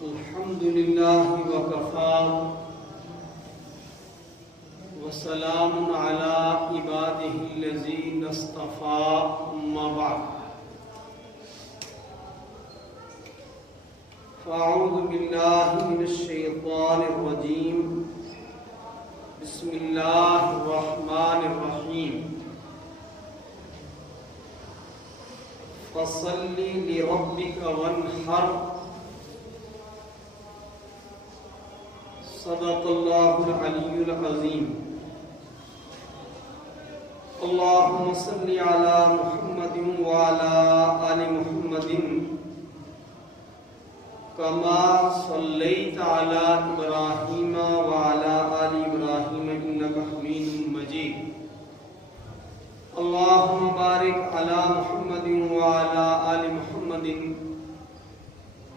الحمد لله وكفى وسلام على عباده الذين اصطفى أما بعد فأعوذ بالله من الشيطان الرجيم بسم الله الرحمن الرحيم فصل لربك وانحر صدق الله العلي العظيم اللهم صل على محمد وعلى آل محمد كما صليت على إبراهيم وعلى آل إبراهيم إنك حميد مجيد اللهم بارك على محمد وعلى آل محمد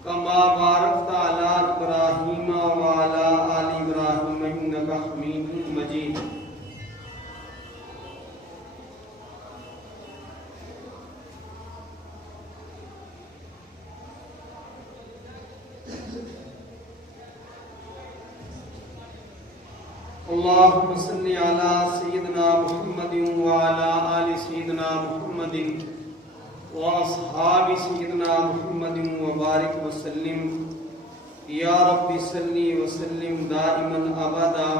كما باركت على إبراهيم وعلى آل إبراهيم إنك حميد مجيد اللهم صل على سيدنا محمد وعلى آل سيدنا محمد وأصحاب سيدنا محمد وبارك وسلم يا رب صل وسلم دائما أبدا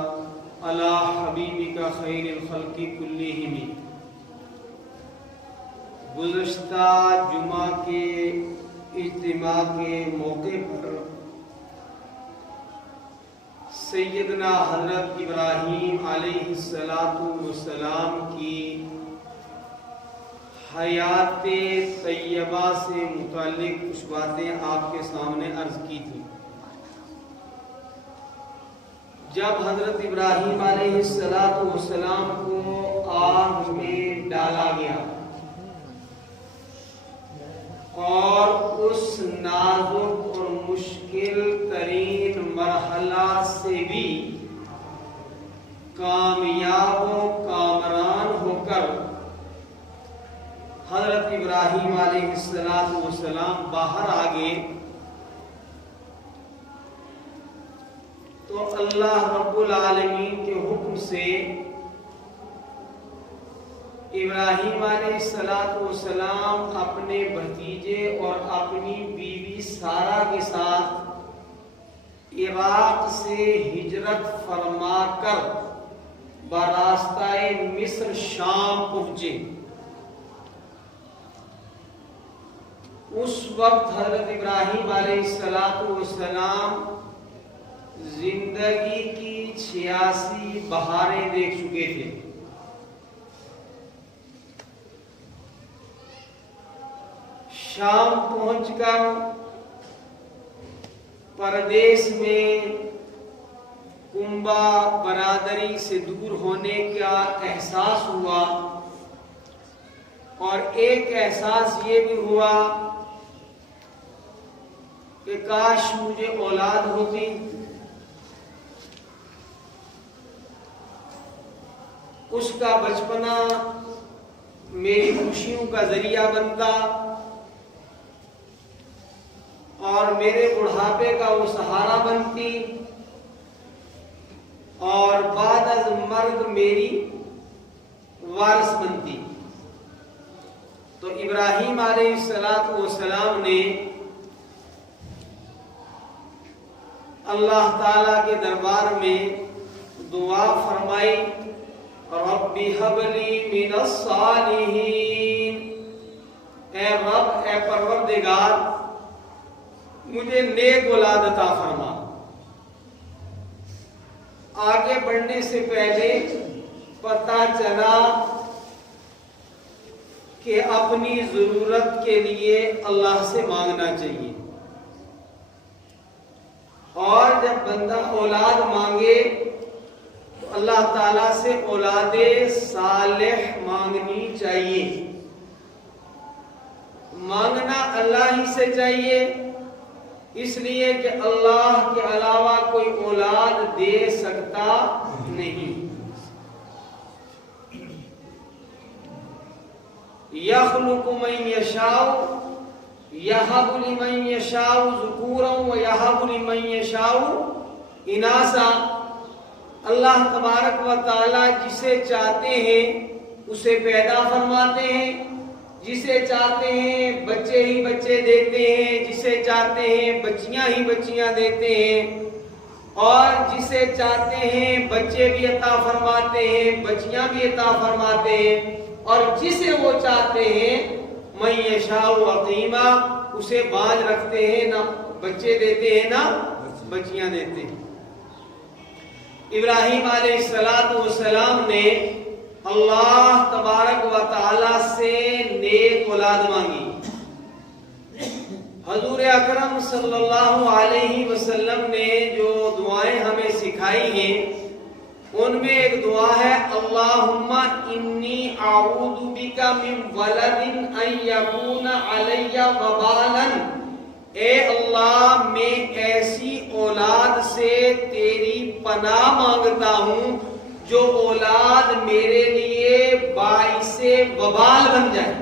على حبيبك خير الخلق كلهم. گزشتہ جمعہ کے اجتماع کے موقع پر سیدنا حضرت ابراہیم علیہ السلام کی حیات طیبہ سے متعلق کچھ باتیں آپ کے سامنے عرض کی تھی. جب حضرت ابراہیم علیہ السلام کو آگ میں ڈالا گیا اور اس نازک اور مشکل ترین مرحلہ سے بھی کامیاب و کامران ہو کر حضرت ابراہیم علیہ السلام باہر آگئے تو اللہ رب العالمین کے حکم سے ابراہیم علیہ السلام اپنے بھتیجے اور اپنی بیوی سارہ کے ساتھ عراق سے ہجرت فرما کر براستہ مصر شام پہنچے. اس وقت حضرت ابراہیم علیہ السلام زندگی کی 86 بہاریں دیکھ چکے تھے. شام پہنچ کر پردیس میں کنبہ برادری سے دور ہونے کا احساس ہوا اور ایک احساس یہ بھی ہوا کہ کاش مجھے اولاد ہوتی. اس کا بچپنا میری خوشیوں کا ذریعہ بنتا اور میرے بڑھاپے کا وہ سہارا بنتی اور بعد از مرگ میری وارث بنتی. تو ابراہیم علیہ السلام نے اللہ تعالی کے دربار میں دعا فرمائی رب هب لی من الصالحین، اے رب، اے پروردگار، مجھے نیک اولاد عطا فرما. آگے بڑھنے سے پہلے پتہ چلا کہ اپنی ضرورت کے لیے اللہ سے مانگنا چاہیے اور جب بندہ اولاد مانگے تو اللہ تعالیٰ سے اولاد صالح مانگنی چاہیے. مانگنا اللہ ہی سے چاہیے اس لیے کہ اللہ کے علاوہ کوئی اولاد دے سکتا نہیں. یخلق من یشاء یہب لمن یشاء ذکورا و یہب لمن یشاء اناسا، اللہ تبارک و تعالی جسے چاہتے ہیں اسے پیدا فرماتے ہیں، جسے چاہتے ہیں بچے ہی بچے دیتے ہیں، جسے چاہتے ہیں بچیاں ہی بچیاں دیتے ہیں، اور جسے چاہتے ہیں بچے بھی عطا فرماتے ہیں بچیاں بھی عطا فرماتے ہیں، اور جسے وہ چاہتے ہیں من یشاء عقیما، اسے باز رکھتے ہیں، نہ بچے دیتے ہیں نہ بچیاں دیتے ہیں۔ ابراہیم علیہ السلام نے اللہ تبارک و تعالی سے نیک اولاد مانگی۔ حضور اکرم صلی اللہ علیہ وسلم نے جو دعائیں ہمیں سکھائی ہیں ان میں ایک دعا ہے اللہم انی اعوذ بک من ولد ان یکون علی وبالا، اے اللہ میں ایسی اولاد سے تیری پناہ مانگتا ہوں جو اولاد میرے لیے باعث وبال بن جائے۔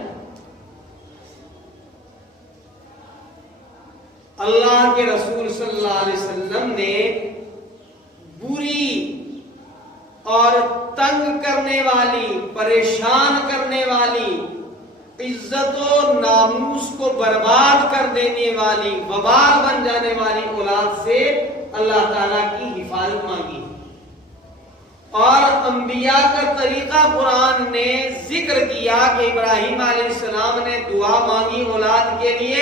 اللہ کے رسول صلی اللہ علیہ وسلم نے بری اور تنگ کرنے والی، پریشان کرنے والی، عزت و ناموس کو برباد کر دینے والی، وبال بن جانے والی اولاد سے اللہ تعالیٰ کی حفاظت مانگی۔ اور انبیاء کا طریقہ قرآن نے ذکر کیا کہ ابراہیم علیہ السلام نے دعا مانگی اولاد کے لیے،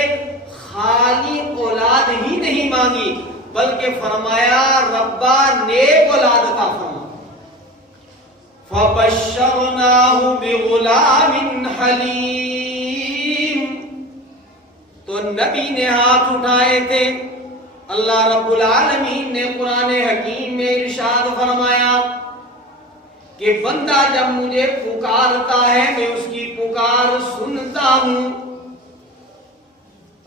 خالی اولاد ہی نہیں مانگی بلکہ فرمایا ربا نیک اولاد عطا فرما۔ فَبَشَّرْنَاهُ بِغُلَامٍ حَلِيمٍ، تو نبی نے ہاتھ اٹھائے تھے، اللہ رب العالمین نے قرآن حکیم میں ارشاد فرمایا کہ بندہ جب مجھے پکارتا ہے میں اس کی پکار سنتا ہوں۔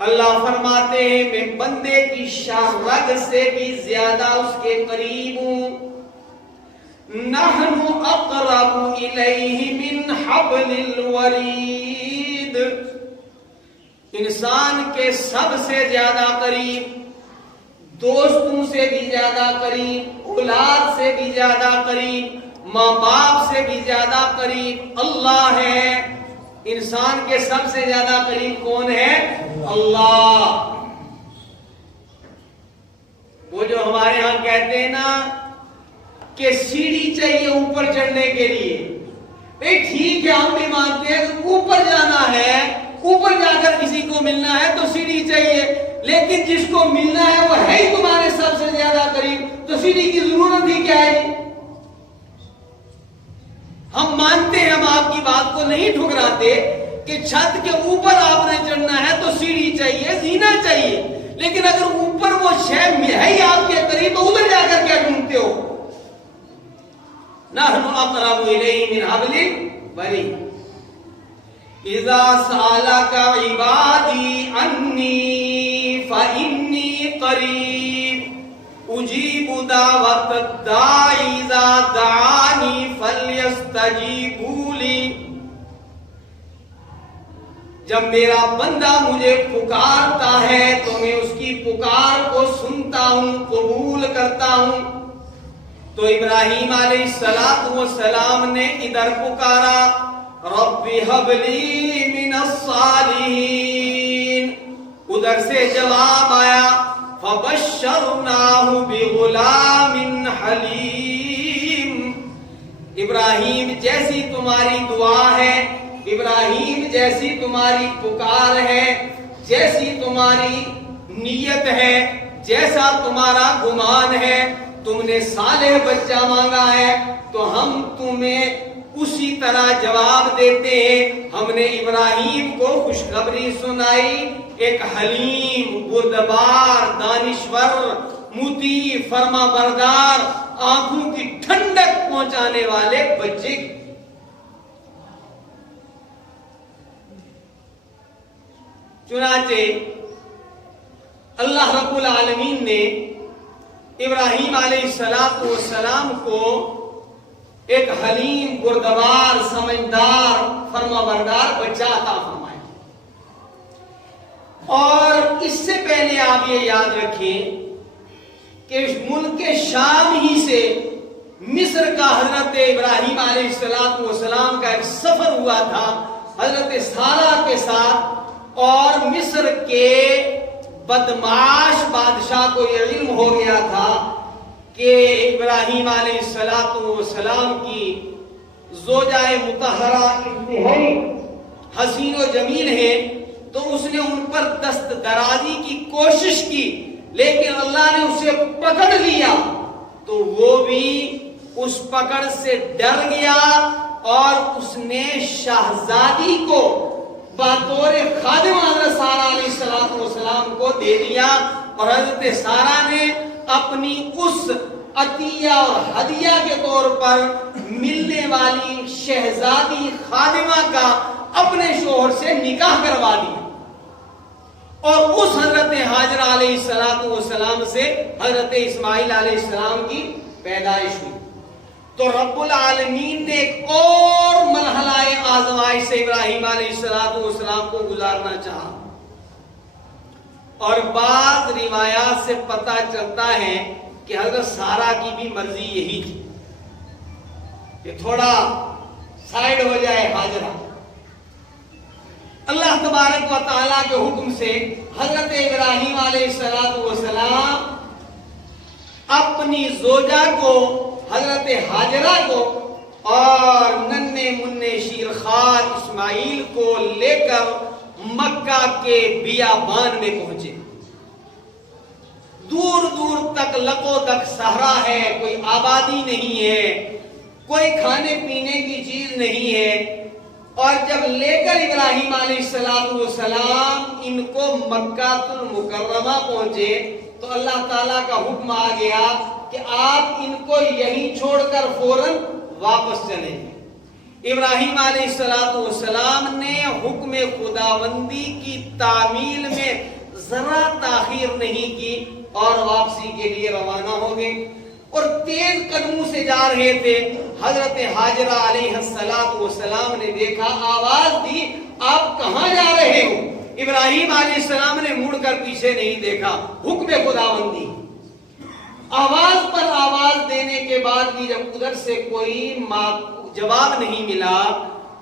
اللہ فرماتے ہیں میں بندے کی شارگ سے بھی زیادہ اس کے قریب ہوں۔ نحن اقرب الیہ من حبل الورید، انسان کے سب سے زیادہ قریب، دوستوں سے بھی زیادہ قریب، اولاد سے بھی زیادہ قریب، ماں باپ سے بھی زیادہ قریب اللہ ہے۔ انسان کے سب سے زیادہ قریب کون ہے؟ اللہ۔ وہ جو ہمارے ہاں کہتے ہیں نا کہ سیڑھی چاہیے اوپر چڑھنے کے لیے، ٹھیک ہے ہم بھی مانتے ہیں کہ اوپر جانا ہے، اوپر جا کر کسی کو ملنا ہے تو سیڑھی چاہیے، لیکن جس کو ملنا ہے وہ ہے ہی تمہارے سب سے زیادہ قریب، تو سیڑھی کی ضرورت ہی کیا ہے؟ ہم مانتے ہیں، ہم آپ کی بات کو نہیں ٹھکراتے کہ چھت کے اوپر آپ نے چڑھنا ہے تو سیڑھی چاہیے، زینہ چاہیے، لیکن اگر اوپر وہ شے ہے ہی آپ کے قریب تو ادھر جا کر کیا ڈھونڈتے ہو؟ نحن اقرب الیہ من حبل الورید۔ اذا سألک عبادی انی فانی قریب اجیب دعوت الداعی اذا دعانی فلیستجیبوا لی، جب میرا بندہ مجھے پکارتا ہے تو میں اس کی پکار کو سنتا ہوں، قبول کرتا ہوں۔ تو ابراہیم علیہ السلام نے ادھر پکارا رب هب لی من الصالحین، ادھر سے جواب آیا فبشرناہ بغلام حلیم۔ ابراہیم جیسی تمہاری دعا ہے، ابراہیم جیسی تمہاری پکار ہے، جیسی تمہاری نیت ہے، جیسا تمہارا گمان ہے، تم نے صالح بچہ مانگا ہے تو ہم تمہیں اسی طرح جواب دیتے ہیں۔ ہم نے ابراہیم کو خوشخبری سنائی، ایک حلیم، بردبار، دانشور، مطیع، فرما بردار، آنکھوں کی ٹھنڈک پہنچانے والے بچے۔ چنانچہ اللہ رب العالمین نے ابراہیم علیہ السلام کو ایک حلیم، بردبار، سمجھدار، فرما بردار بچہ عطا فرمایا۔ اور اس سے پہلے آپ یہ یاد رکھیں کہ ملک شام ہی سے مصر کا حضرت ابراہیم علیہ السلام کا ایک سفر ہوا تھا حضرت سارہ کے ساتھ، اور مصر کے بدمعاش بادشاہ کو یہ علم ہو گیا تھا کہ ابراہیم علیہ السلام کی زوجہ مطہرہ انتہائی حسین و جمیل ہے، تو اس نے ان پر دست درازی کی کوشش کی، لیکن اللہ نے اسے پکڑ لیا، تو وہ بھی اس پکڑ سے ڈر گیا اور اس نے شہزادی کو بطور خادم حضرت سارہ علیہ السلام کو دے دیا، اور حضرت سارہ نے اپنی اس عطیہ اور ہدیہ کے طور پر ملنے والی شہزادی خادمہ کا اپنے شوہر سے نکاح کروا دیا، اور اس حضرت حاجرہ علیہ السلام سے حضرت اسماعیل علیہ السلام کی پیدائش ہوئی۔ تو رب العالمین نے ایک اور مرحلہ آزمائش سے ابراہیم علیہ السلام کو گزارنا چاہا، اور بعض روایات سے پتہ چلتا ہے کہ حضرت سارہ کی بھی مرضی یہی تھی کہ تھوڑا سائیڈ ہو جائے حاجرہ۔ اللہ تبارک و تعالیٰ کے حکم سے حضرت ابراہیم علیہ السلام اپنی زوجہ کو حضرت حاجرہ کو اور ننھے منھے شیرخوار اسماعیل کو لے کر مکہ کے بیابان میں پہنچے۔ دور دور تک لقو دک صحرا ہے، کوئی آبادی نہیں ہے، کوئی کھانے پینے کی چیز نہیں ہے، اور جب لے کر ابراہیم علیہ السلام ان کو مکہ المکرمہ پہنچے تو اللہ تعالیٰ کا حکم آ گیا کہ آپ ان کو یہیں چھوڑ کر فوراً واپس چلیں گے۔ ابراہیم علیہ السلام نے حکم خداوندی کی تعمیل میں ذرا تاخیر نہیں کی اور واپسی کے لیے روانہ ہو گئے، اور تیز قدموں سے جا رہے تھے۔ حضرت حاجرہ علیہ السلام نے دیکھا، آواز دی، آپ کہاں جا رہے ہو؟ ابراہیم علیہ السلام نے مڑ کر پیچھے نہیں دیکھا، حکم خداوندی۔ آواز پر آواز دینے کے بعد بھی جب ادھر سے کوئی جواب نہیں ملا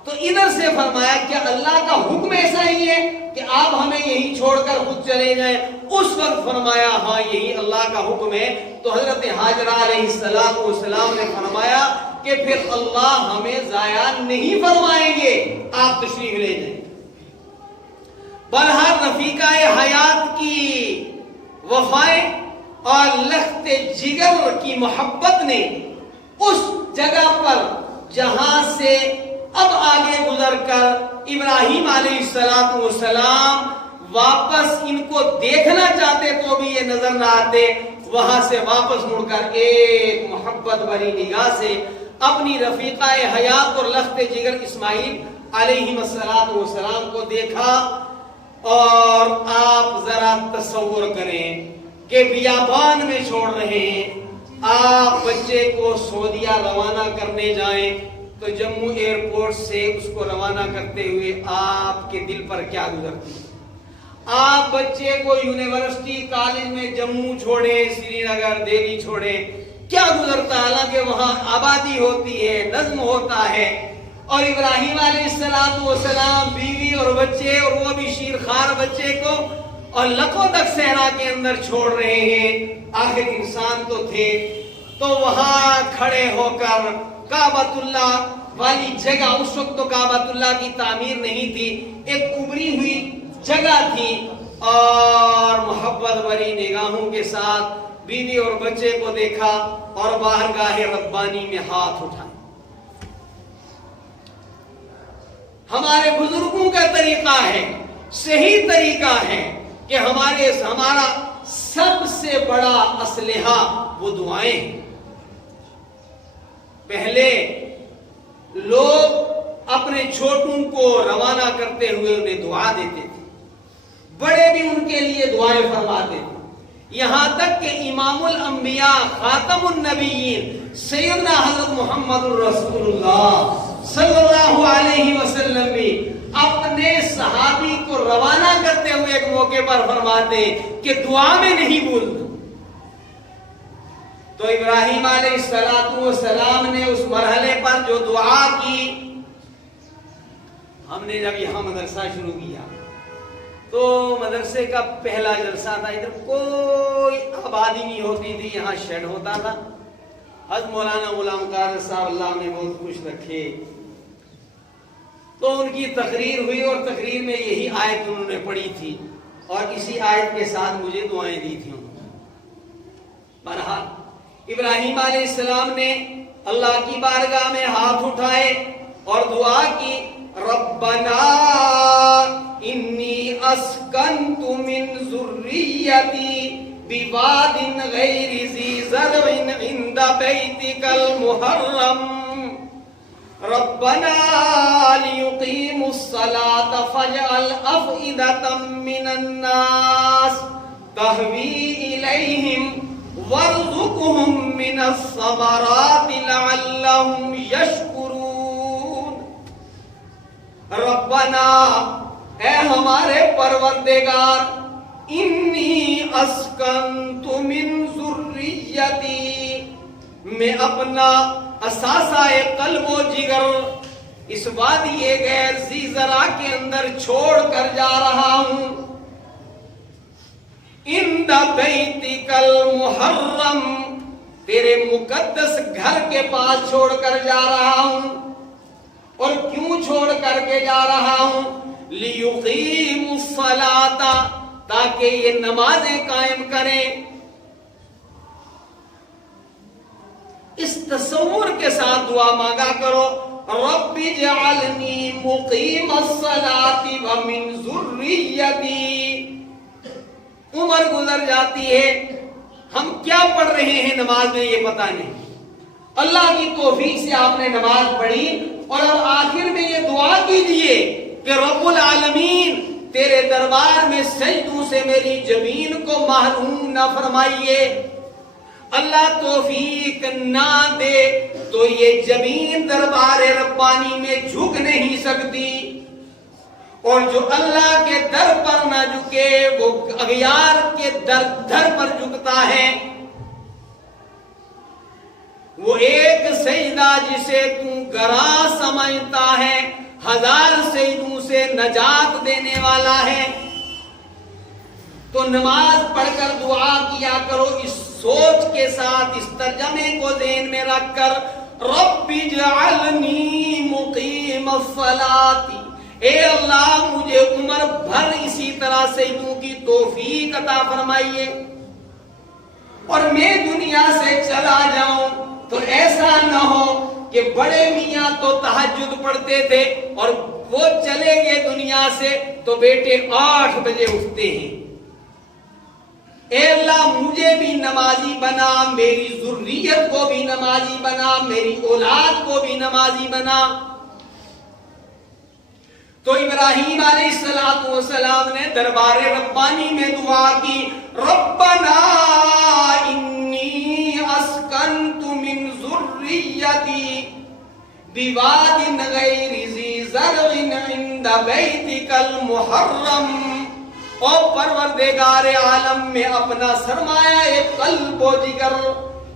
تو ادھر سے فرمایا کہ اللہ کا حکم ایسا ہی ہے کہ آپ ہمیں یہی چھوڑ کر خود چلے جائیں؟ اس وقت فرمایا ہاں یہی اللہ کا حکم ہے۔ تو حضرت حاجرہ علیہ السلام نے فرمایا کہ پھر اللہ ہمیں ضائع نہیں فرمائیں گے، آپ تشریف لے جائیں۔ بہرحال رفیقہ حیات کی وفائیں اور لخت جگر کی محبت نے اس جگہ پر جہاں سے اب آگے گزر کر ابراہیم علیہ السلام واپس ان کو دیکھنا چاہتے تو بھی یہ نظر نہ آتے، وہاں سے واپس مڑ کر ایک محبت بھری نگاہ سے اپنی رفیقہ حیات اور لخت جگر اسماعیل علیہ السلام کو دیکھا۔ اور آپ ذرا تصور کریں کہ بیابان میں چھوڑ رہے ہیں، آپ بچے کو سعودیہ روانہ کرنے جائیں تو جموں ایئرپورٹ سے اس کو روانہ کرتے ہوئے آپ کے دل پر کیا گزرتی؟ آپ بچے کو یونیورسٹی کالج میں جموں چھوڑیں، سری نگر، دہلی چھوڑیں، کیا گزرتا؟ حالانکہ وہاں آبادی ہوتی ہے، نظم ہوتا ہے، اور ابراہیم علیہ السلام بیوی اور بچے، اور وہ بھی شیرخوار بچے کو، اور لقوں تک صحرا کے اندر چھوڑ رہے ہیں۔ آخر انسان تو تھے، تو وہاں کھڑے ہو کر کعبۃ اللہ والی جگہ، اس وقت تو کعبۃ اللہ کی تعمیر نہیں تھی، ایک ابری ہوئی جگہ تھی، اور محبت بھری نگاہوں کے ساتھ بیوی اور بچے کو دیکھا اور بارگاہ ربانی میں ہاتھ اٹھائے۔ ہمارے بزرگوں کا طریقہ ہے، صحیح طریقہ ہے کہ ہمارا سب سے بڑا اسلحہ وہ دعائیں ہیں۔ پہلے لوگ اپنے چھوٹوں کو روانہ کرتے ہوئے انہیں دعا دیتے تھے، بڑے بھی ان کے لیے دعائیں فرماتے تھے، یہاں تک کہ امام الانبیاء خاتم النبیین سیدنا حضرت محمد الرسول اللہ صلی اللہ علیہ وسلم بھی اپنے صحابی کو روانہ کرتے ہوئے ایک موقع موقع پر فرماتے ہیں کہ دعا میں نہیں بھولنا۔ تو ابراہیم علیہ السلام نے اس مرحلے پر جو دعا کی، ہم نے جب یہاں مدرسہ شروع کیا تو مدرسے کا پہلا جلسہ تھا، ادھر کوئی آبادی نہیں ہوتی تھی، یہاں شیڈ ہوتا تھا۔ حضرت مولانا غلام قادر صاحب اللہ نے بہت خوش رکھے، تو ان کی تقریر ہوئی اور تقریر میں یہی آیت انہوں نے پڑھی تھی اور اسی آیت کے ساتھ مجھے دعائیں دی تھی انہوں نے۔ بہرحال ابراہیم علیہ السلام نے اللہ کی بارگاہ میں ہاتھ اٹھائے اور دعا کی، ربنا انی اسکنت من ذریتی بواد غیر ذی زرع عند بیتک المحرم ربنا لیقیموا الصلاة فاجعل افئدة من الناس تہوی الیہم وارزقهم من الثمرات لعلهم یشکرون۔ ربنا، اے ہمارے پروردگار، انی اسکنت من ذریتی، میں اپنا اثاثہ قلب و جگر اس وادی غیر ذی زرع کے اندر چھوڑ کر جا رہا ہوں، عند بیتک المحرم، تیرے مقدس گھر کے پاس چھوڑ کر جا رہا ہوں۔ اور کیوں چھوڑ کر کے جا رہا ہوں؟ لیقیموا الصلاۃ، تاکہ یہ نمازیں قائم کریں۔ اس تصور کے ساتھ دعا مانگا کرو، رب اجعلنی مقیم الصلاۃ ومن ذریتی۔ عمر گزر جاتی ہے، ہم کیا پڑھ رہے ہیں نماز میں یہ پتہ نہیں، اللہ کی توفیق سے آپ نے نماز پڑھی اور اب آخر میں یہ دعا کیجئے کہ رب العالمین تیرے دربار میں سجدوں سے میری جبین کو محروم نہ فرمائیے۔ اللہ توفیق نہ دے تو یہ جبین دربار ربانی میں جھک نہیں سکتی، اور جو اللہ کے در پر نہ جھکے وہ اغیار کے در پر جھکتا ہے۔ وہ ایک سجدہ جسے تو گراں سمجھتا ہے 1000 سجدوں سے نجات دینے والا ہے۔ تو نماز پڑھ کر دعا کیا کرو اس سوچ کے ساتھ، اس ترجمے کو ذہن میں رکھ کر، رب اجعلنی مقیم الصلاۃ، اے اللہ مجھے عمر بھر اسی طرح سجدوں کی توفیق عطا فرمائیے، اور میں دنیا سے چلا جاؤں تو ایسا نہ ہو کہ بڑے میاں تو تہجد پڑھتے تھے اور وہ چلے گئے دنیا سے تو بیٹے 8 بجے اٹھتے ہیں۔ اے اللہ مجھے بھی نمازی بنا، میری ذریت کو بھی نمازی بنا، میری اولاد کو بھی نمازی بنا۔ تو ابراہیم علیہ السلام نے دربار ربانی میں دعا کی، ربنا انی اسکنت من ذریتی بواد غیر ذی زرع عند بیتک المحرم، او پروردگار عالم میں اپنا سرمایہ قلب و جگر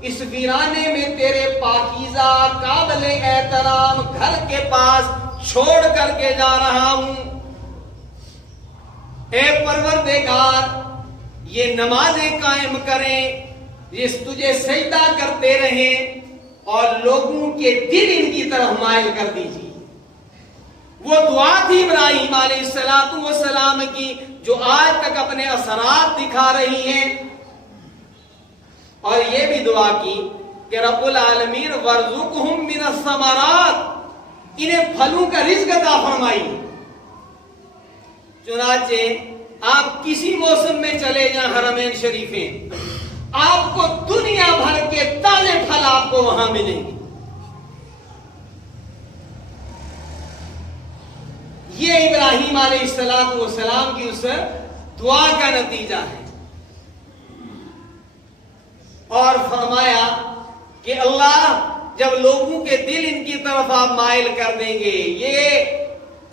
اس ویرانے میں تیرے پاکیزہ قابل احترام گھر کے پاس چھوڑ کر کے جا رہا ہوں۔ اے پروردگار، یہ نمازیں قائم کریں، یہ تجھے سجدہ کرتے رہیں اور لوگوں کے دل ان کی طرف مائل کر دیجیے۔ وہ دعا تھی ابراہیم علیہ السلام کی جو آج تک اپنے اثرات دکھا رہی ہیں، اور یہ بھی دعا کی کہ رب العالمین وارزقہم من الثمرات، انہیں پھلوں کا رزق عطا فرمائی۔ چنانچہ آپ کسی موسم میں چلے جائیں حرمین شریفیں، آپ کو دنیا بھر کے تازے پھل آپ کو وہاں ملیں گے۔ یہ ابراہیم علیہ السلام کی اس دعا کا نتیجہ ہے۔ اور فرمایا کہ اللہ جب لوگوں کے دل ان کی طرف آپ مائل کر دیں گے، یہ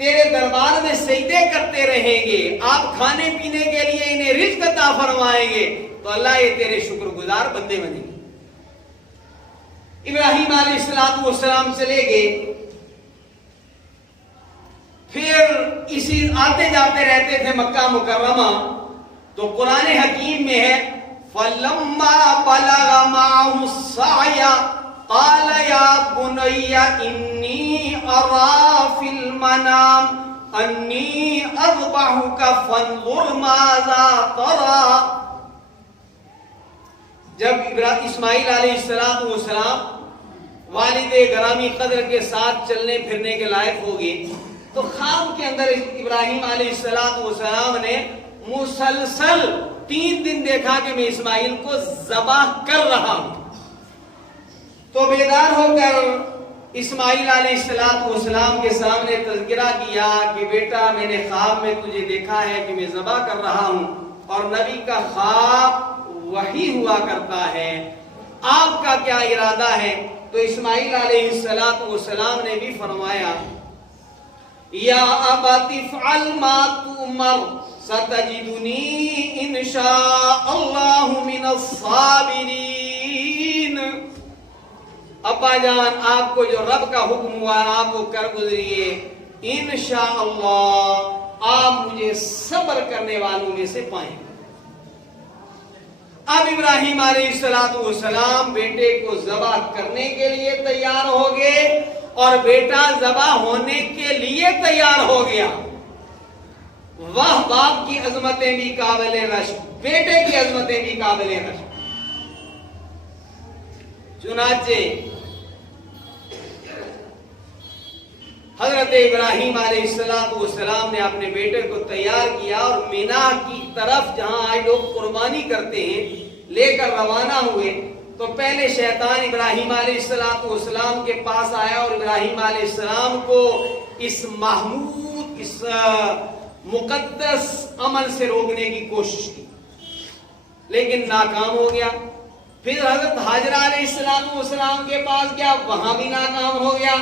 تیرے دربار میں سجدے کرتے رہیں گے، آپ کھانے پینے کے لیے انہیں رزق عطا فرمائیں گے، تو اللہ یہ تیرے شکر گزار بندے بنیں گے۔ ابراہیم علیہ السلام چلے گئے، پھر اسی آتے جاتے رہتے تھے مکہ مکرمہ، تو قرآن حکیم میں ہے فَلَمَّا بَلَغَ مَعَهُ السَّعْيَ قَالَ يَا بُنَيَّ إِنِّي أَرَىٰ فِي الْمَنَامِ أَنِّي أَذْبَحُكَ فَانظُرْ مَاذَا تَرَىٰ۔ جب اسماعیل علیہ السلام والد گرامی قدر کے ساتھ چلنے پھرنے کے لائق ہو گئے، تو خواب کے اندر ابراہیم علیہ السلام نے مسلسل 3 دن دیکھا کہ میں اسماعیل کو ذبح کر رہا ہوں۔ تو بیدار ہو کر اسماعیل علیہ السلام کے سامنے تذکرہ کیا کہ بیٹا میں نے خواب میں تجھے دیکھا ہے کہ میں ذبح کر رہا ہوں، اور نبی کا خواب وحی ہوا کرتا ہے، آپ کا کیا ارادہ ہے؟ تو اسماعیل علیہ السلام نے بھی فرمایا یا ابت افعل ما تؤمر ستجدنی انشاء اللہ من الصابرین۔ ابا جان آپ کو جو رب کا حکم ہوا آپ وہ کر گزریے، انشاءاللہ آپ مجھے صبر کرنے والوں میں سے پائیں گے۔ اب ابراہیم علیہ السلام بیٹے کو ذبح کرنے کے لیے تیار ہو گئے، اور بیٹا ذبح ہونے کے لیے تیار ہو گیا۔ واہ باپ کی عظمتیں بھی قابل رشک، بیٹے کی عظمتیں بھی قابل رشک۔ چنانچہ حضرت ابراہیم علیہ السلام نے اپنے بیٹے کو تیار کیا، اور مینا کی طرف جہاں آج لوگ قربانی کرتے ہیں لے کر روانہ ہوئے، تو پہلے شیطان ابراہیم علیہ السلام کے پاس آیا اور ابراہیم علیہ السلام کو اس محمود اس مقدس عمل سے روکنے کی کوشش کی، لیکن ناکام ہو گیا۔ پھر حضرت حاجرہ علیہ السلام کے پاس گیا، وہاں بھی ناکام ہو گیا۔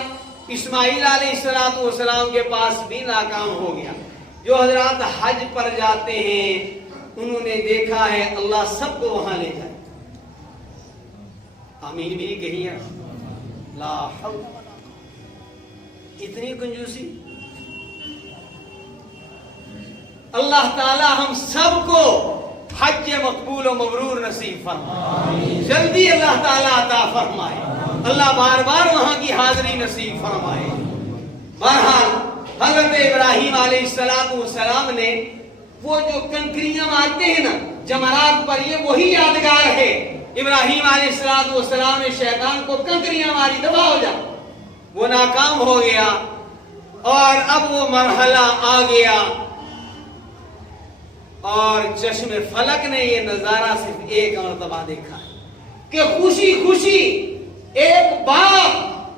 اسماعیل علیہ السلام کے پاس بھی ناکام ہو گیا۔ جو حضرات حج پر جاتے ہیں انہوں نے دیکھا ہے اللہ سب کو وہاں لے جائے۔ آمین بھی کہی ہے، لا حول اتنی کنجوسی۔ اللہ تعالی ہم سب کو حج مقبول و مبرور نصیب فرمائے، جلدی اللہ تعالی عطا فرمائے، اللہ بار بار وہاں کی حاضری نصیب فرمائے۔ بہرحال حضرت ابراہیم علیہ السلام نے وہ جو کنکریاں مارتے ہیں نا جمرات پر، یہ وہی یادگار ہے۔ ابراہیم علیہ السلام نے شیطان کو کنکریاں ماری، دبا ہو جا، وہ ناکام ہو گیا، اور اب وہ مرحلہ آ گیا، اور چشم فلک نے یہ نظارہ صرف ایک مرتبہ دیکھا کہ خوشی خوشی ایک باپ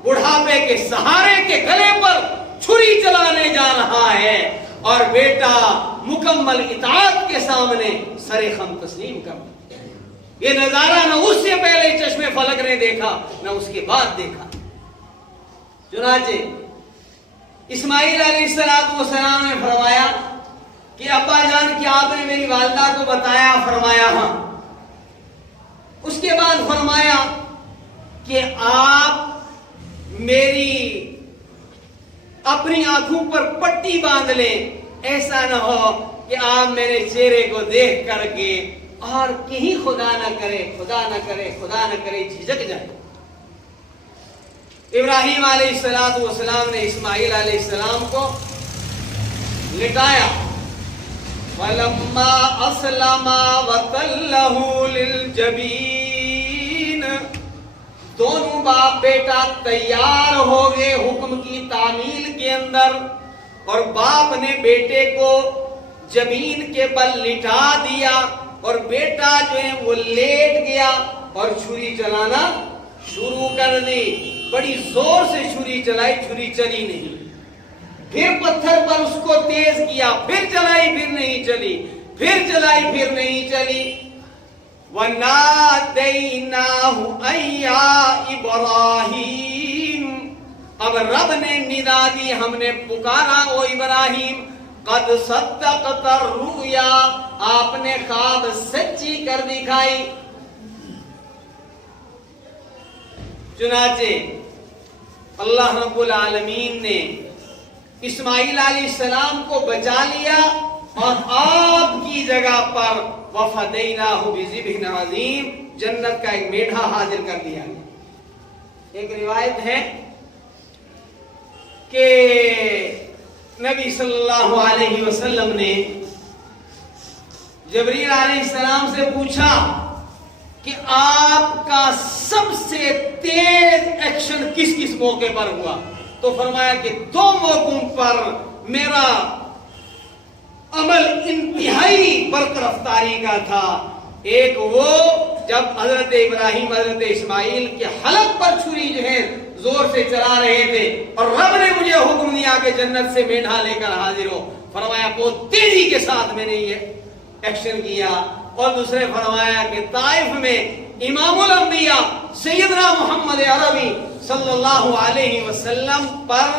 بڑھاپے کے سہارے کے گلے پر چھری چلانے جا رہا ہے، اور بیٹا مکمل اطاعت کے سامنے سر خم تسلیم کر۔ یہ نظارہ نہ اس سے پہلے چشم فلک نے دیکھا نہ اس کے بعد دیکھا۔ چنانچہ اسماعیل علیہ السلام نے فرمایا کہ ابا جان کیا آپ نے میری والدہ کو بتایا؟ فرمایا ہاں۔ اس کے بعد فرمایا کہ آپ میری اپنی آنکھوں پر پٹی باندھ لیں، ایسا نہ ہو کہ آپ میرے چہرے کو دیکھ کر کے اور کہیں خدا نہ کرے جھجک جائے۔ ابراہیم علیہ السلام نے اسماعیل علیہ السلام کو لٹایا، فَلَمَّا أَسْلَمَا وَتَلَّهُ لِلْجَبِينِ، دونوں باپ بیٹا تیار ہو گئے حکم کی تعمیل کے اندر، اور باپ نے بیٹے کو جبین کے بل لٹا دیا، اور بیٹا جو ہے وہ لیٹ گیا اور چھری چلانا شروع کر دی۔ بڑی زور سے چھری چلائی، چھری چلی نہیں، پھر پتھر پر اس کو تیز کیا، پھر چلائی پھر نہیں چلی، پھر چلائی پھر نہیں چلی۔ وَنَادَيْنَاهُ أَن يَا إِبْرَاهِيمُ، اب رب نے ندا دی، ہم نے پکارا او ابراہیم، قد صدقت الرؤیا، آپ نے خواب سچی کر دکھائی۔ چنانچہ اللہ رب العالمین نے اسماعیل علیہ السلام کو بچا لیا اور آپ کی جگہ پر وفدیناہ بذبح عظیم، جنت کا ایک میڈھا حاضر کر دیا۔ ایک روایت ہے کہ نبی صلی اللہ علیہ وسلم نے جبریل علیہ السلام سے پوچھا کہ آپ کا سب سے تیز ایکشن کس کس موقع پر ہوا؟ تو فرمایا کہ دو موقعوں پر میرا عمل انتہائی برق رفتاری کا تھا۔ ایک وہ جب حضرت ابراہیم حضرت اسماعیل کے حلق پر چھری جو ہے زور سے چلا رہے تھے اور رب نے مجھے حکم دیا کہ جنت سے میڈھا لے کر حاضر ہو، فرمایا بہت تیزی کے ساتھ میں نے یہ ایکشن کیا۔ اور دوسرے فرمایا کہ طائف میں امام الانبیاء سیدنا محمد عربی صلی اللہ علیہ وسلم پر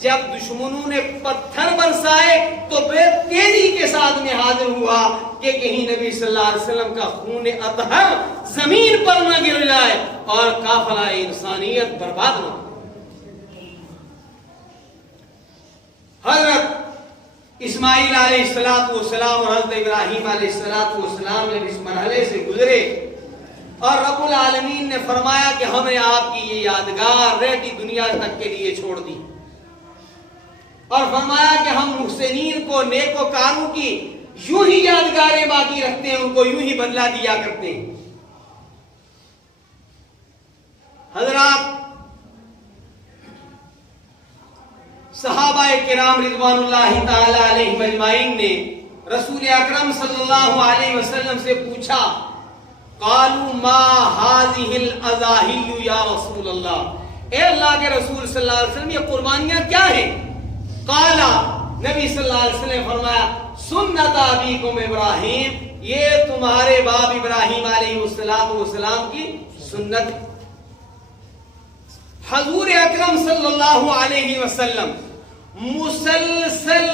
جب دشمنوں نے پتھر برسائے تو بے تیزی کے ساتھ میں حاضر ہوا کہ کہیں نبی صلی اللہ علیہ وسلم کا خون اطہر زمین پر نہ گر جائے اور قافلہ انسانیت برباد نہ ہو۔ حضرت اسماعیل علیہ السلام اور حضرت ابراہیم علیہ السلام جب اس مرحلے سے گزرے اور رب العالمین نے فرمایا کہ ہم نے آپ کی یہ یادگار رہتی دنیا تک کے لیے چھوڑ دی، اور فرمایا کہ ہم محسنین کو نیکوکاروں کی یوں ہی یادگاریں باقی رکھتے ہیں، ان کو یوں ہی بدلہ دیا کرتے ہیں۔ حضرات، صحابہ کرام رضوان اللہ تعالی علیہم اجمعین نے رسول اکرم صلی اللہ علیہ وسلم سے پوچھا، قالوا ما هذه الاضاحی یا رسول اللہ، اے اللہ کے رسول صلی اللہ علیہ وسلم یہ قربانیاں کیا ہیں؟ قالا، نبی صلی اللہ علیہ وسلم فرمایا، سنت ابیکم ابراہیم، یہ تمہارے باپ ابراہیم علیہ السلام کی سنت۔ حضور اکرم صلی اللہ علیہ وسلم مسلسل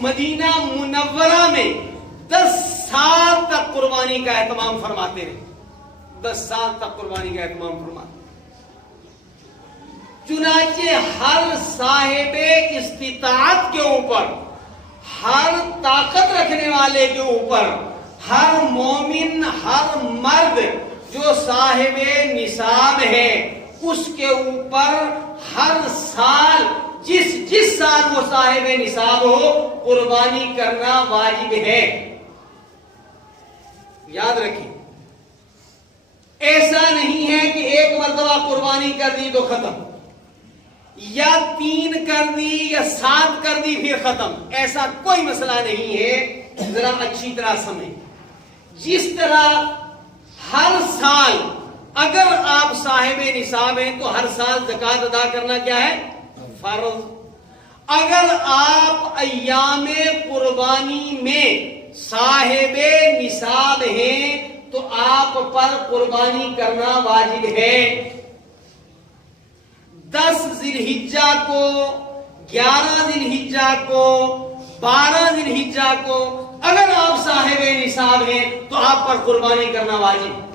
مدینہ منورہ میں 10 سال تک قربانی کا اہتمام فرماتے رہے، 10 سال تک قربانی کا اہتمام فرماتے۔ چنانچہ ہر صاحب استطاعت کے اوپر، ہر طاقت رکھنے والے کے اوپر، ہر مومن، ہر مرد جو صاحب نصاب ہے اس کے اوپر ہر سال جس سال وہ صاحب نصاب ہو قربانی کرنا واجب ہے۔ یاد رکھیں، ایسا نہیں ہے کہ ایک مرتبہ قربانی کر دی تو ختم، یا 3 کر دی یا 7 کر دی پھر ختم، ایسا کوئی مسئلہ نہیں ہے۔ ذرا اچھی طرح سمجھیں، جس طرح ہر سال اگر آپ صاحب نصاب ہیں تو ہر سال زکوٰۃ ادا کرنا کیا ہے؟ فرض۔ اگر آپ ایام قربانی میں صاحب نصاب ہیں تو آپ پر قربانی کرنا واجب ہے۔ 10 ذی الحجہ کو، 11 ذی الحجہ کو، 12 ذی الحجہ کو اگر آپ صاحب نصاب ہیں تو آپ پر قربانی کرنا واجب ہے۔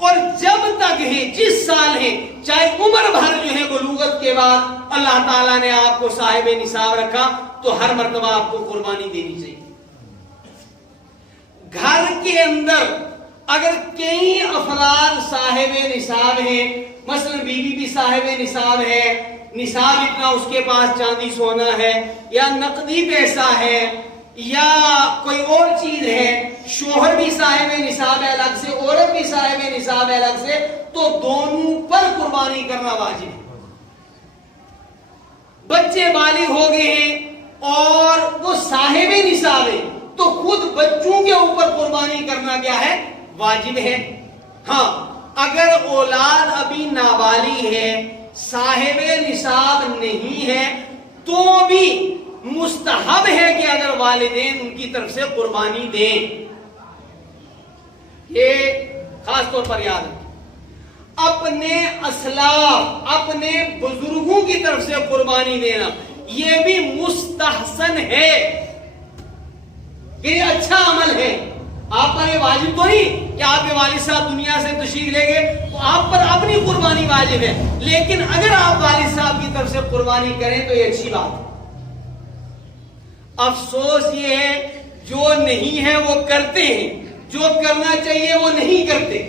اور جب تک ہے، جس سال ہے، چاہے عمر بھر جو ہے بلوغت کے بعد اللہ تعالیٰ نے آپ کو صاحب نصاب رکھا تو ہر مرتبہ آپ کو قربانی دینی چاہیے۔ گھر کے اندر اگر کئی افراد صاحب نصاب ہیں، مثلا بیوی بھی صاحب نصاب ہے، نصاب اتنا اس کے پاس چاندی سونا ہے یا نقدی پیسہ ہے یا کوئی اور چیز ہے، شوہر بھی صاحب نصاب ہے الگ سے، عورت بھی صاحب نصاب ہے الگ سے، تو دونوں پر قربانی کرنا واجب ہے۔ بچے بالغ ہو گئے ہیں اور وہ صاحب نصاب ہے تو خود بچوں کے اوپر قربانی کرنا کیا ہے؟ واجب ہے۔ ہاں، اگر اولاد ابھی نابالغ ہے، صاحب نصاب نہیں ہے، تو بھی مستحب ہے کہ اگر والدین ان کی طرف سے قربانی دیں۔ یہ خاص طور پر یاد رکھیں۔ اپنے اسلاف اپنے بزرگوں کی طرف سے قربانی دینا یہ بھی مستحسن ہے، یہ اچھا عمل ہے۔ آپ پر یہ واجب تو نہیں کہ آپ کے والد صاحب دنیا سے تشریف لے گئے تو آپ پر اپنی قربانی واجب ہے، لیکن اگر آپ والد صاحب کی طرف سے قربانی کریں تو یہ اچھی بات ہے۔ افسوس یہ ہے جو نہیں ہے وہ کرتے ہیں، جو کرنا چاہیے وہ نہیں کرتے۔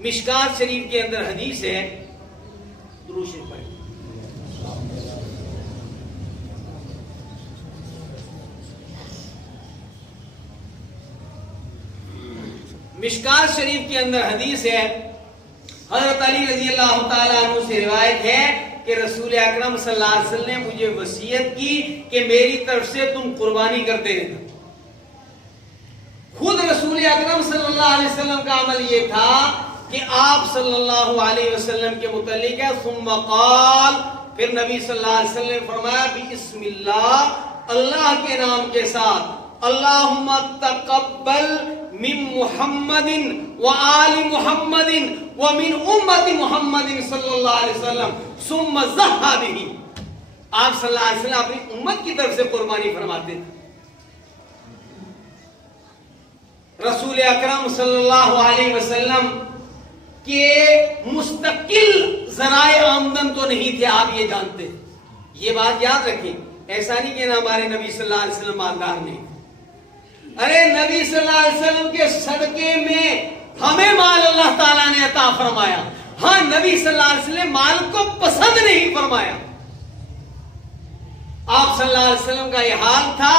مشکات شریف کے اندر حدیث ہے، درود شریف پڑھیں۔ مشکات شریف کے اندر حدیث ہے، حضرت علی رضی اللہ تعالیٰ عنہ سے روایت ہے کہ رسول اکرم صلی اللہ علیہ وسلم نے مجھے وصیت کی کہ میری طرف سے تم قربانی کرتے رہنا۔ خود رسول اکرم صلی اللہ علیہ وسلم کا عمل یہ تھا کہ آپ صلی اللہ علیہ وسلم کے متعلق ہے ثم قال، پھر نبی صلی اللہ علیہ وسلم نے فرمایا بسم اللہ، اللہ کے نام کے ساتھ، اللہم تقبل من محمد وآل محمد ومن امت محمد صلی اللہ علیہ وسلم ثم ضحى به۔ آپ صلی اللہ علیہ وسلم اپنی امت کی طرف سے قربانی فرماتے تھے۔ رسول اکرم صلی اللہ علیہ وسلم کے مستقل ذرائع آمدن تو نہیں تھے، آپ یہ جانتے ہیں، یہ بات یاد رکھیں۔ ایسا نہیں کہ ہمارے نبی صلی اللہ علیہ وسلم مالدار نہیں، ارے نبی صلی اللہ علیہ وسلم کے صدقے میں ہمیں مال اللہ تعالیٰ نے عطا فرمایا، ہاں نبی صلی اللہ علیہ وسلم مال کو پسند نہیں فرمایا۔ آپ صلی اللہ علیہ وسلم کا یہ حال تھا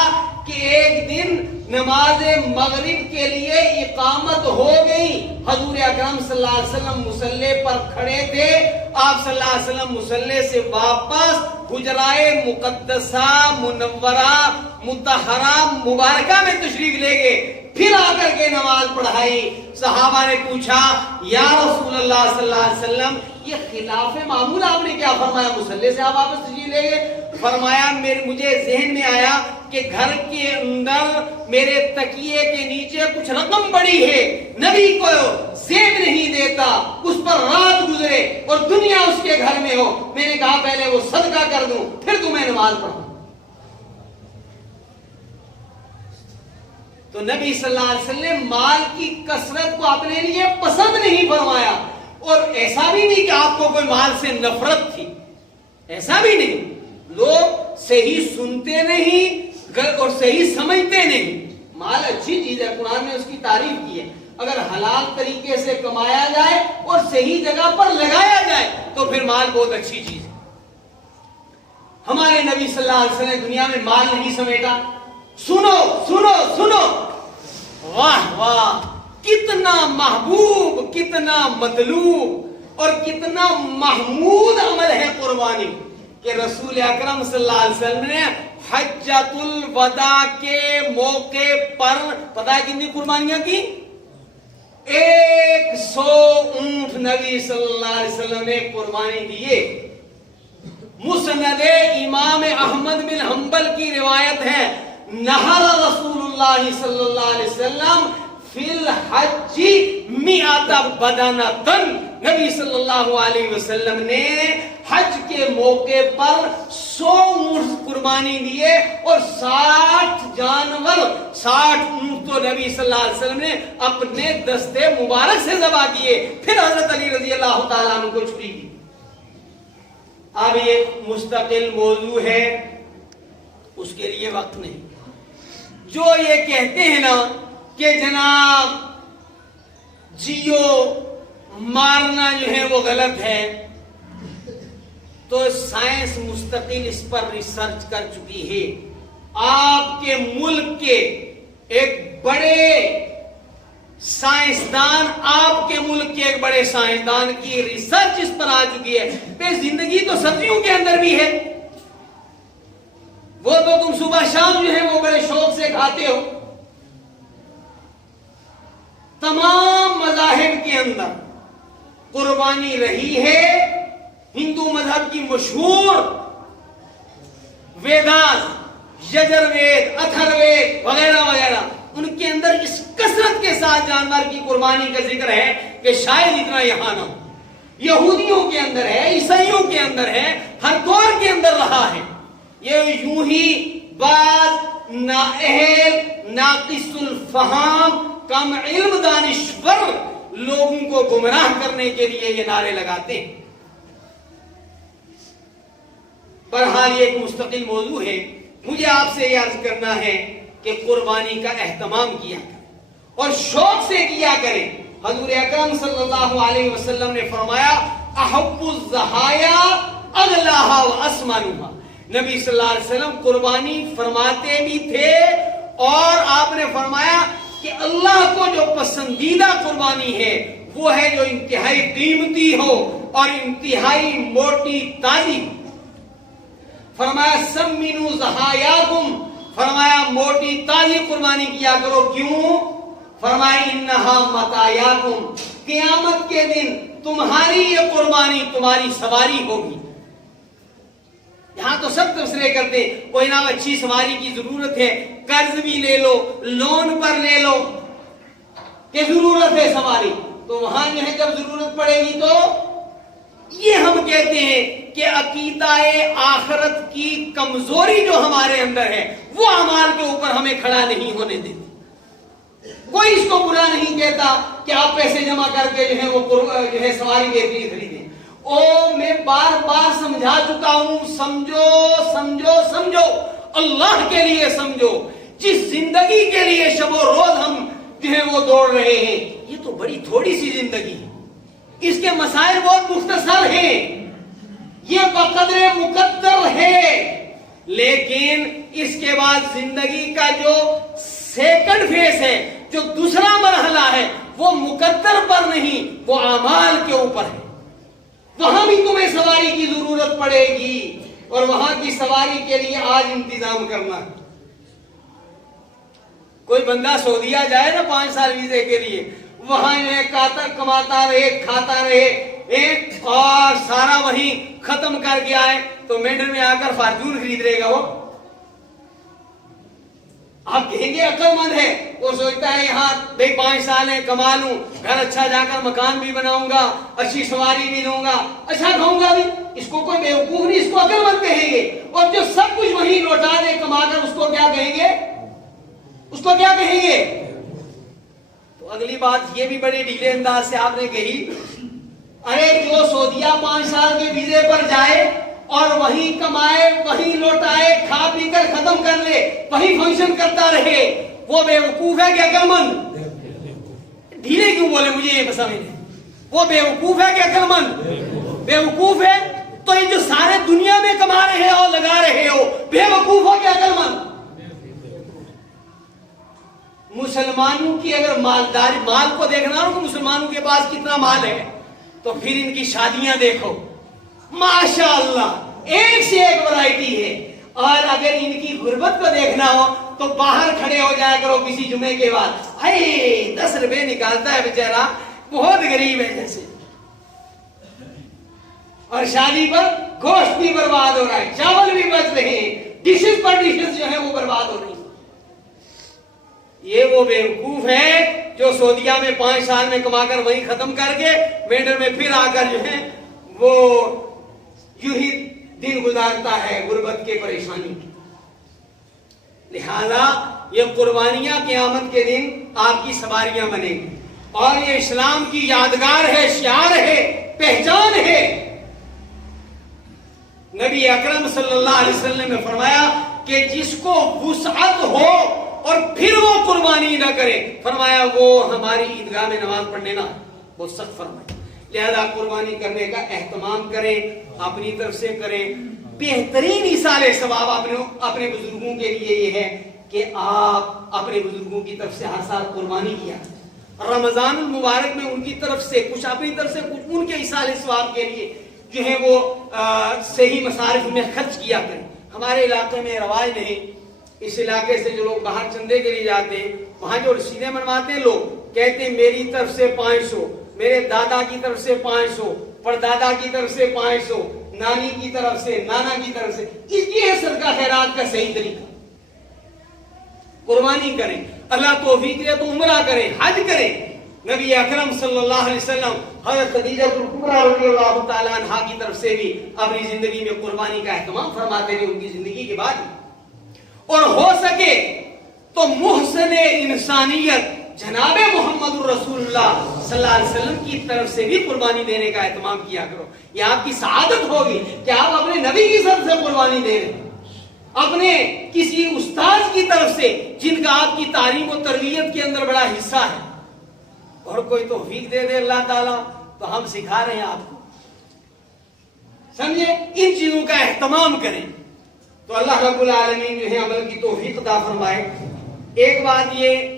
کہ ایک دن نماز مغرب کے لیے اقامت ہو گئی، حضور اکرم صلی اللہ علیہ وسلم مصلی پر کھڑے تھے، آپ صلی اللہ علیہ وسلم مصلی سے واپس حجرائے مقدسہ منورہ مطہرہ مبارکہ میں تشریف لے گئے، پھر آ کر کے نماز پڑھائی۔ صحابہ نے پوچھا یا رسول اللہ صلی اللہ علیہ وسلم یہ خلاف معمول آپ نے کیا فرمایا، مصلی سے آپ واپس تشریف لے گئے؟ فرمایا مجھے ذہن میں آیا کہ گھر کے اندر میرے تکیے کے نیچے کچھ رقم پڑی ہے، نبی کو زیب نہیں دیتا، اس پر رات گزرے اور دنیا اس کے گھر میں ہو، میں نے کہا پہلے وہ صدقہ کر دوں پھر تمہیں نماز پڑھوں۔ تو نبی صلی اللہ علیہ وسلم نے مال کی کثرت کو اپنے لیے پسند نہیں فرمایا، اور ایسا بھی نہیں کہ آپ کو کوئی مال سے نفرت تھی، ایسا بھی نہیں۔ لوگ صحیح سنتے نہیں اور صحیح سمجھتے نہیں۔ مال اچھی چیز ہے، قرآن نے اس کی تعریف کی ہے، اگر حلال طریقے سے کمایا جائے اور صحیح جگہ پر لگایا جائے تو پھر مال بہت اچھی چیز ہے۔ ہمارے نبی صلی اللہ علیہ وسلم نے دنیا میں مال نہیں سمیٹا۔ سنو سنو سنو، واہ واہ، کتنا محبوب، کتنا مطلوب اور کتنا محمود عمل ہے قربانی، کہ رسول اکرم صلی اللہ علیہ وسلم نے حجۃ الوداع کے موقع پر پتہ ہے کتنی قربانیاں کی؟ 100 اونٹ نبی صلی اللہ علیہ وسلم نے قربانی دیے۔ مسند امام احمد بن حنبل کی روایت ہے، نہر رسول اللہ صلی اللہ علیہ وسلم فی الحج 100 بدنۃ، نبی صلی اللہ علیہ وسلم نے حج کے موقع پر 100 اونٹ قربانی دیے، اور 60 جانور 60 اونٹ تو نبی صلی اللہ علیہ وسلم نے اپنے دستے مبارک سے ذبح کیے، پھر حضرت علی رضی اللہ تعالیٰ عنہ کو چھری دی۔ اب یہ مستقل موضوع ہے، اس کے لیے وقت نہیں۔ جو یہ کہتے ہیں نا کہ جناب جیو مارنا جو ہے وہ غلط ہے، تو سائنس مستقل اس پر ریسرچ کر چکی ہے۔ آپ کے ملک کے ایک بڑے سائنسدان، آپ کے ملک کے ایک بڑے سائنسدان کی ریسرچ اس پر آ چکی ہے کہ زندگی تو سبزیوں کے اندر بھی ہے، وہ تو تم صبح شام جو ہے وہ بڑے شوق سے کھاتے ہو۔ تمام مذاہب کے اندر قربانی رہی ہے، ہندو مذہب کی مشہور ویداس، یجر وید، اتھر وید وغیرہ وغیرہ، ان کے اندر اس کثرت کے ساتھ جانور کی قربانی کا ذکر ہے کہ شاید اتنا یہاں نہ ہو. یہودیوں کے اندر ہے, عیسائیوں کے اندر ہے, ہر دور کے اندر رہا ہے. یہ یوں ہی بعض نااہل, ناقص الفہام, کم علم دانشور لوگوں کو گمراہ کرنے کے لیے یہ نعرے لگاتے ہیں. بہرحال یہ ایک مستقل موضوع ہے. مجھے آپ سے یہ عرض کرنا ہے کہ قربانی کا اہتمام کیا کریں اور شوق سے کیا کریں. حضور اکرم صلی اللہ علیہ وسلم نے فرمایا احب الضحایا اغلاها واسمنها. نبی صلی اللہ علیہ وسلم قربانی فرماتے بھی تھے اور آپ نے فرمایا کہ اللہ کو جو پسندیدہ قربانی ہے وہ ہے جو انتہائی قیمتی ہو اور انتہائی موٹی تازی. فرمایا سمنوا ضحایاکم, فرمایا موٹی تازی قربانی کیا کرو. کیوں؟ فرمایا انہا متاعکم, قیامت کے دن تمہاری یہ قربانی تمہاری سواری ہوگی. یہاں تو سب تبصرے کرتے, کوئی نہ اچھی سواری کی ضرورت ہے, قرض بھی لے لو, لون پر لے لو, کہ ضرورت ہے سواری. تو وہاں جو ہے جب ضرورت پڑے گی تو یہ ہم کہتے ہیں کہ عقیدہ آخرت کی کمزوری جو ہمارے اندر ہے وہ اعمال کے اوپر ہمیں کھڑا نہیں ہونے دیتی. کوئی اس کو برا نہیں کہتا کہ آپ پیسے جمع کر کے جو ہے وہ جو ہے سواری بہترین خریدیں. میں بار بار سمجھا چکا ہوں, سمجھو سمجھو سمجھو, اللہ کے لیے سمجھو. جس زندگی کے لیے شب و روز ہم جو ہے وہ دوڑ رہے ہیں, یہ تو بڑی تھوڑی سی زندگی ہے. اس کے مسائل بہت مختصر ہیں, یہ بقدر مقدر ہے, لیکن اس کے بعد زندگی کا جو سیکنڈ فیس ہے, جو دوسرا مرحلہ ہے, وہ مقدر پر نہیں, وہ اعمال کے اوپر ہے. وہاں بھی تمہیں سواری کی ضرورت پڑے گی اور وہاں کی سواری کے لیے آج انتظام کرنا. کوئی بندہ سعودیہ جائے نا 5 سال ویزے کے لیے, وہاں کماتا رہے, کھاتا رہے اور سارا وہیں ختم کر کے آئے تو مینڈر میں آ کر فارچون خرید رہے گا. وہ آپ کہیں گے عقل مند ہے, وہ سوچتا ہے یہاں بھئی 5 سال ہیں, کما لوں, گھر اچھا جا کر مکان بھی بناؤں گا, اچھی سواری بھی لوں گا, اچھا کھاؤں گا بھی. اس کو کوئی بیوقوف نہیں, اس کو عقل مند کہیں گے. اور جو سب کچھ وہیں لوٹا دے کما کر, اس کو کیا کہیں گے؟ اس کو کیا کہیں گے؟ تو اگلی بات یہ بھی بڑے ڈھیلے انداز سے آپ نے کہی, ارے جو سعودیہ 5 سال کے ویزے پر جائے اور وہیں کمائے, وہیں لوٹائے, کھا پی کر ختم کر لے, وہیں فنکشن کرتا رہے, وہ بیوقوف ہے کہ عقل مند؟ ڈھیلے کیوں بولے مجھے یہ سمجھ نہیں. وہ بیوقوف ہے کہ عقل مند؟ بیوقوف ہے. تو یہ جو سارے دنیا میں کما رہے ہو, لگا رہے ہو, بیوقوف ہو کہ عقل مند؟ مسلمانوں کی اگر مالداری, مال کو دیکھنا ہو کہ مسلمانوں کے پاس کتنا مال ہے, تو پھر ان کی شادیاں دیکھو, ماشاءاللہ ایک سے ایک ورائٹی ہے. اور اگر ان کی غربت کو دیکھنا ہو تو باہر کھڑے ہو جایا کرو کسی جمعے کے بعد, 10 روپے نکالتا ہے بیچارہ, بہت غریب ہے جیسے. اور شادی پر گوشت بھی برباد ہو رہا ہے, چاول بھی بچ رہے ہیں, ڈشز پر ڈشز جو ہے وہ برباد ہو رہی ہیں. یہ وہ بیوقوف ہے جو سعودیہ میں 5 سال میں کما کر وہیں ختم کر کے مینڈر میں پھر آ کر جو ہے وہ یوں ہی دن گزارتا ہے غربت کے پریشانی کی. لہذا یہ قربانیاں قیامت کے دن آپ کی سواریاں بنیں گی اور یہ اسلام کی یادگار ہے, شعار ہے, پہچان ہے. نبی اکرم صلی اللہ علیہ وسلم نے فرمایا کہ جس کو وسعت ہو اور پھر وہ قربانی نہ کرے, فرمایا وہ ہماری عیدگاہ میں نماز پڑھنے نہ, وہ سخت فرمایا. لہذا قربانی کرنے کا اہتمام کریں, اپنی طرف سے کریں. بہترین ایصال ثواب اپنے بزرگوں کے لیے یہ ہے کہ آپ اپنے بزرگوں کی طرف سے ہر سال قربانی کیا, رمضان المبارک میں ان کی طرف سے کچھ, اپنی طرف سے کچھ ان کے ایصال ثواب کے لیے جو ہے وہ صحیح مصارف میں خرچ کیا کریں. ہمارے علاقے میں رواج نہیں, اس علاقے سے جو لوگ باہر چندے کے لیے جاتے ہیں, وہاں جو رسیدیں بنواتے ہیں لوگ کہتے ہیں میری طرف سے 500, میرے دادا کی طرف سے 500, پردادا کی طرف سے 500, نانی کی طرف سے, نانا کی طرف سے. اس کی ہے صدقہ خیرات کا صحیح طریقہ. قربانی کریں، اللہ توفیق دے تو عمرہ کریں، حج کریں۔ نبی اکرم صلی اللہ علیہ وسلم حضرت خدیجہ الکبریٰ رضی اللہ تعالیٰ عنہا کی طرف سے بھی اپنی زندگی میں قربانی کا اہتمام فرماتے رہے ان کی زندگی کے بعد، اور ہو سکے تو محسن انسانیت جناب محمد الرسول اللہ صلی اللہ علیہ وسلم کی طرف سے بھی قربانی دینے کا اہتمام کیا کرو۔ یہ آپ کی سعادت ہوگی کہ آپ اپنے نبی کی طرف سے قربانی دے رہے ہیں، اپنے کسی استاد کی طرف سے جن کا آپ کی تعلیم و تربیت کے اندر بڑا حصہ ہے، اور کوئی توفیق دے دے اللہ تعالیٰ تو ہم سکھا رہے ہیں آپ کو، سمجھے؟ ان چیزوں کا اہتمام کریں تو اللہ رب العالمین جو ہے عمل کی توفیق عطا فرمائے۔ ایک بات یہ